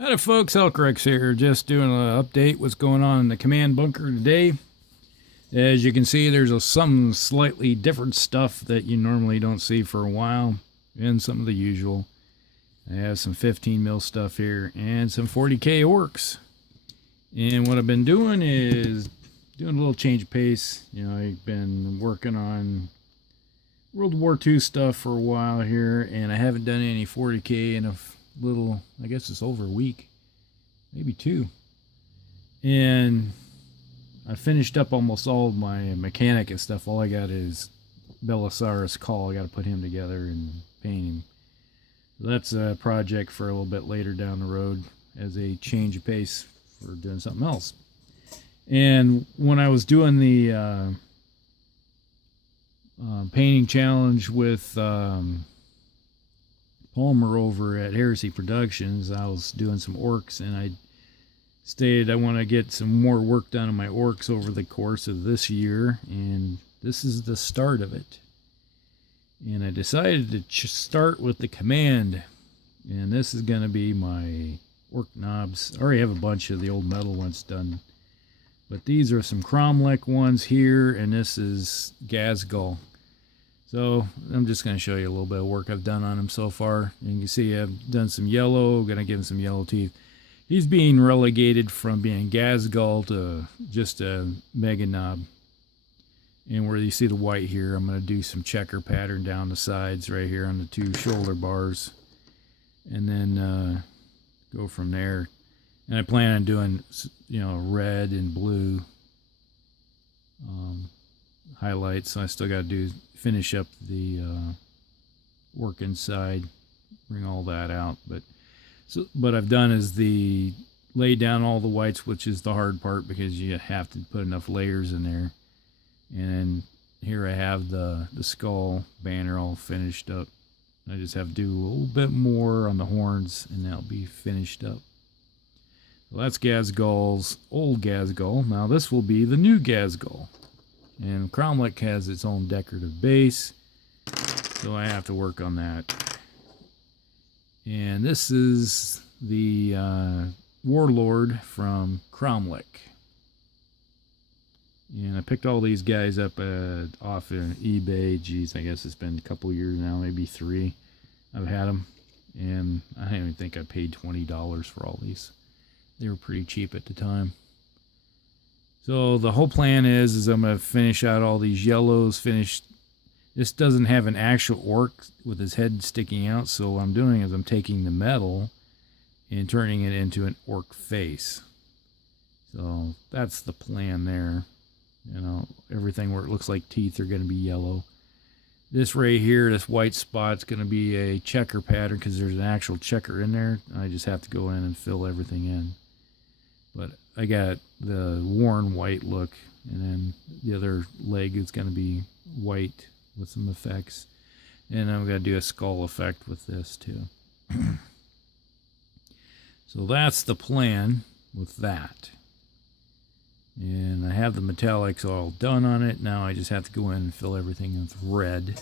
Howdy folks, Elkrex here, just doing an update what's going on in the command bunker today. As you can see, there's some slightly different stuff that you normally don't see for a while, and some of the usual. I have some 15 mil stuff here, and some 40k orcs. And what I've been doing is doing a little change of pace. You know, I've been working on World War II stuff for a while here, and I haven't done any 40k in a little, I guess it's over a week, maybe two. And I finished up almost all of my mechanic and stuff. All I got is Belisarius Call. I got to put him together and paint him. So that's a project for a little bit later down the road as a change of pace for doing something else. And when I was doing the painting challenge with Palmer over at Heresy Productions, I was doing some orcs, and I stated I want to get some more work done on my orcs over the course of this year, and this is the start of it. And I decided to start with the command, and this is going to be my orc knobs. I already have a bunch of the old metal ones done, but these are some Kromlech ones here, and this is Gazgul. So I'm just going to show you a little bit of work I've done on him so far. And you can see I've done some yellow, going to give him some yellow teeth. He's being relegated from being Gazgul to just a Meganob. And where you see the white here, I'm going to do some checker pattern down the sides right here on the two shoulder bars. And then go from there. And I plan on doing, you know, red and blue highlights. So I still got to finish up the work inside, bring all that out. But so what I've done is lay down all the whites, which is the hard part because you have to put enough layers in there. And here I have the skull banner all finished up. I just have to do a little bit more on the horns, and that'll be finished up. So that's Gazgul's old Gazgul. Now this will be the new Gazgul. And Kromlech has its own decorative base, so I have to work on that. And this is the warlord from Kromlech. And I picked all these guys up off of eBay. Geez, I guess it's been a couple years now, maybe 3. I've had them, and I don't even think I paid $20 for all these. They were pretty cheap at the time. So the whole plan is I'm going to finish out all these yellows. This doesn't have an actual orc with his head sticking out, so what I'm doing is I'm taking the metal and turning it into an orc face. So that's the plan there. You know, everything where it looks like teeth are going to be yellow. This right here, this white spot's going to be a checker pattern because there's an actual checker in there. I just have to go in and fill everything in. But I got the worn white look, and then the other leg is going to be white with some effects. And I'm going to do a skull effect with this too. So that's the plan with that. And I have the metallics all done on it. Now I just have to go in and fill everything with red.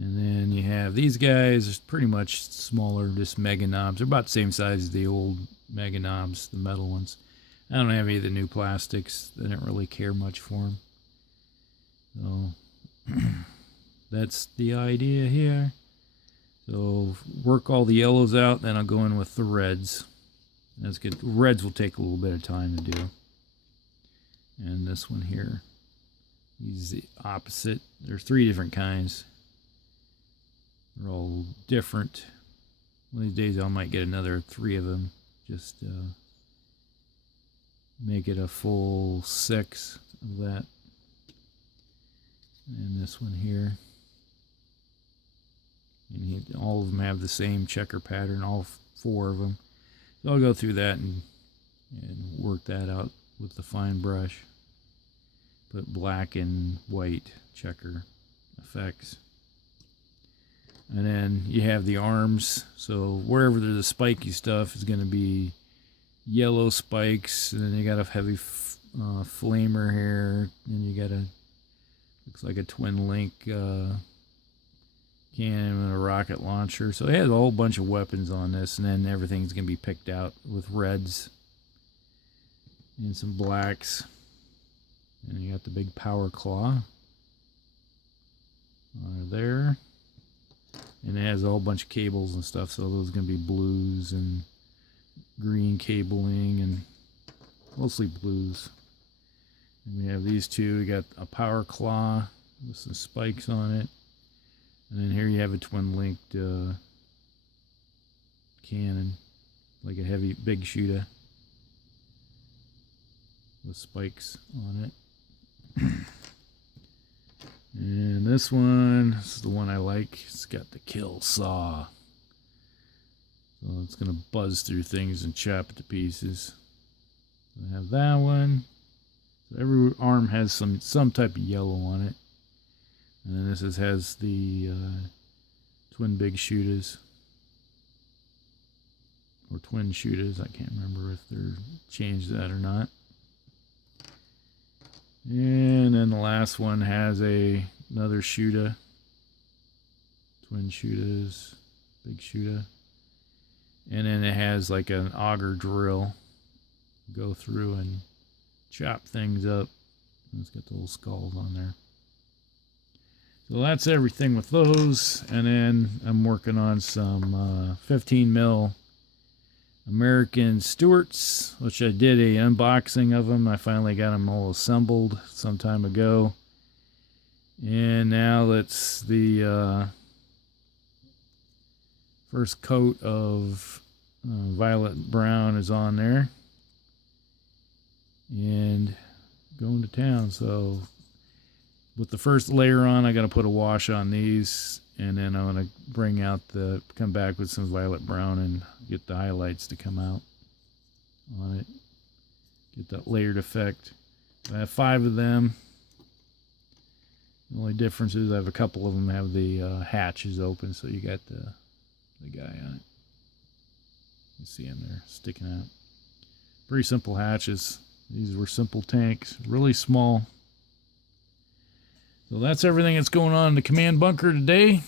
And then you have these guys, pretty much smaller, just Meganobs. They're about the same size as the old Meganobs, the metal ones. I don't have any of the new plastics. I didn't really care much for them. So that's the idea here. So work all the yellows out, then I'll go in with the reds. That's good. Reds will take a little bit of time to do. And this one here, he's the opposite. There's 3 different kinds. They're all different. One of these days I might get another 3 of them. Just make it a full 6 of that. And this one here. And all of them have the same checker pattern, all 4 of them. So I'll go through that and work that out with the fine brush. Put black and white checker effects. And then you have the arms. So wherever there's a spiky stuff is going to be yellow spikes. And then you got a heavy flamer here. And you got a, looks like a twin link cannon and a rocket launcher. So it has a whole bunch of weapons on this, and then everything's going to be picked out with reds and some blacks. And you got the big power claw there. And it has a whole bunch of cables and stuff, so those are going to be blues and green cabling, and mostly blues. And we have these two. We got a power claw with some spikes on it. And then here you have a twin-linked cannon, like a heavy, big shooter with spikes on it. And this is the one I like. It's got the kill saw. So it's going to buzz through things and chop it to pieces. I have that one. So every arm has some type of yellow on it. And then this has the twin big shooters. Or twin shooters. I can't remember if they're changed that or not. And then the last one has another shooter. Twin shooters. Big shooter. And then it has like an auger drill. Go through and chop things up. It's got the little skulls on there. So that's everything with those. And then I'm working on some 15 mil American Stuarts, which I did a unboxing of them. I finally got them all assembled some time ago. And now that's the first coat of violet brown is on there. And going to town. So with the first layer on, I got to put a wash on these, and then I'm going to come back with some violet brown and get the highlights to come out on it. Get that layered effect. I have 5 of them. The only difference is I have a couple of them have the hatches open, so you got the guy on it. You see him there sticking out. Pretty simple hatches. These were simple tanks, really small. So that's everything that's going on in the command bunker today.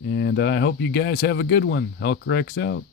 And I hope you guys have a good one. Helcrex out.